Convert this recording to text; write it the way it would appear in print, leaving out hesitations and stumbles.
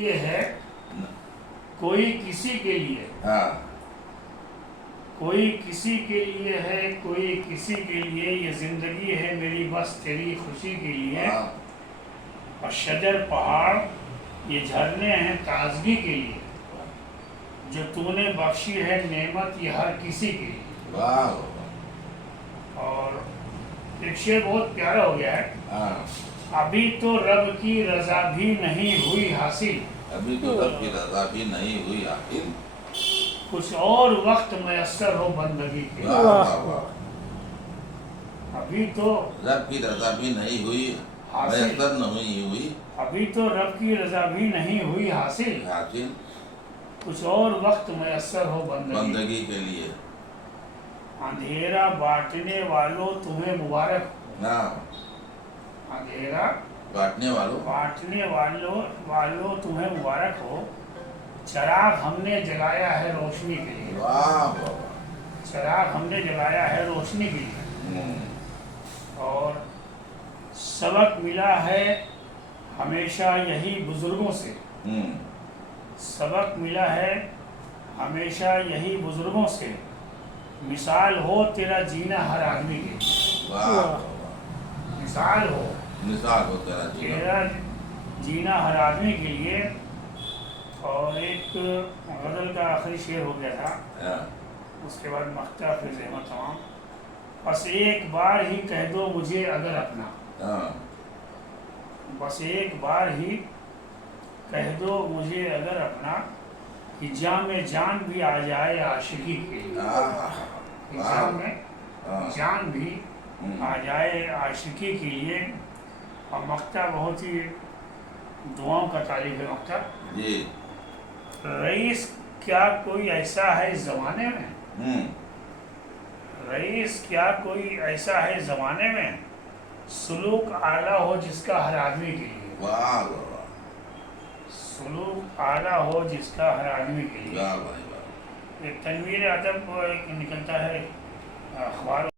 یہ ہے کوئی کسی کے لیے، کوئی کسی کے لیے ہے، کوئی کسی کے لیے، یہ زندگی ہے میری بس تیری خوشی کے لیے، اور شجر پہاڑ یہ جھرنے ہیں تازگی کے لیے، جو تو نے بخشی ہے نعمت یہ ہر کسی کے لیے۔ اور ایک شعر بہت پیارا ہو گیا ہے، ابھی تو رب کی رضا بھی نہیں ہوئی حاصل، ابھی تو رب کی رضا بھی نہیں ہوئی حاصل، کچھ اور وقت میسر ہو بندگی کے، ابھی تو رب کی رضا بھی نہیں ہوئی میسر نہیں ہوئی، ابھی تو رب کی رضا بھی نہیں ہوئی حاصل، کچھ اور وقت میسر ہو بندگی کے لیے۔ اندھیرا بانٹنے والوں تمہیں مبارک ہو، اندھیرا بانٹنے والوں تمہیں مبارک ہو، چراغ ہم نے جلایا ہے روشنی کے لیے، چراغ ہم نے جلایا ہے روشنی کے لیے، اور سبق ملا ہے ہمیشہ یہی بزرگوں سے، سبق ملا ہے ہمیشہ یہی بزرگوں سے، مثال ہو تیرا جینا ہر آدمی کے لیے، مثال ہو تیرا جینا ہر آدمی کے لیے۔ اور ایک غزل کا آخری شعر ہو گیا تھا، اس کے بعد مقطع پھر زحمت تمام، بس ایک بار ہی کہہ دو مجھے اگر اپنا، بس ایک بار ہی کہہ دو مجھے اگر اپنا، کہ جام جان بھی آ جائے عاشقی کے لیے، کہ جام جان بھی آ جائے عاشقی کے لیے۔ اور مقطع بہت ہی دعاؤں کا تعریف ہے مقطع، رئیس کیا کوئی ایسا ہے زمانے میں، رئیس کیا کوئی ایسا ہے زمانے میں، سلوک اعلیٰ ہو جس کا ہر آدمی کے لیے، سلوک اعلیٰ ہو جس کا ہر آدمی کے لیے۔ ایک تنویر ادب ایک نکلتا ہے اخبار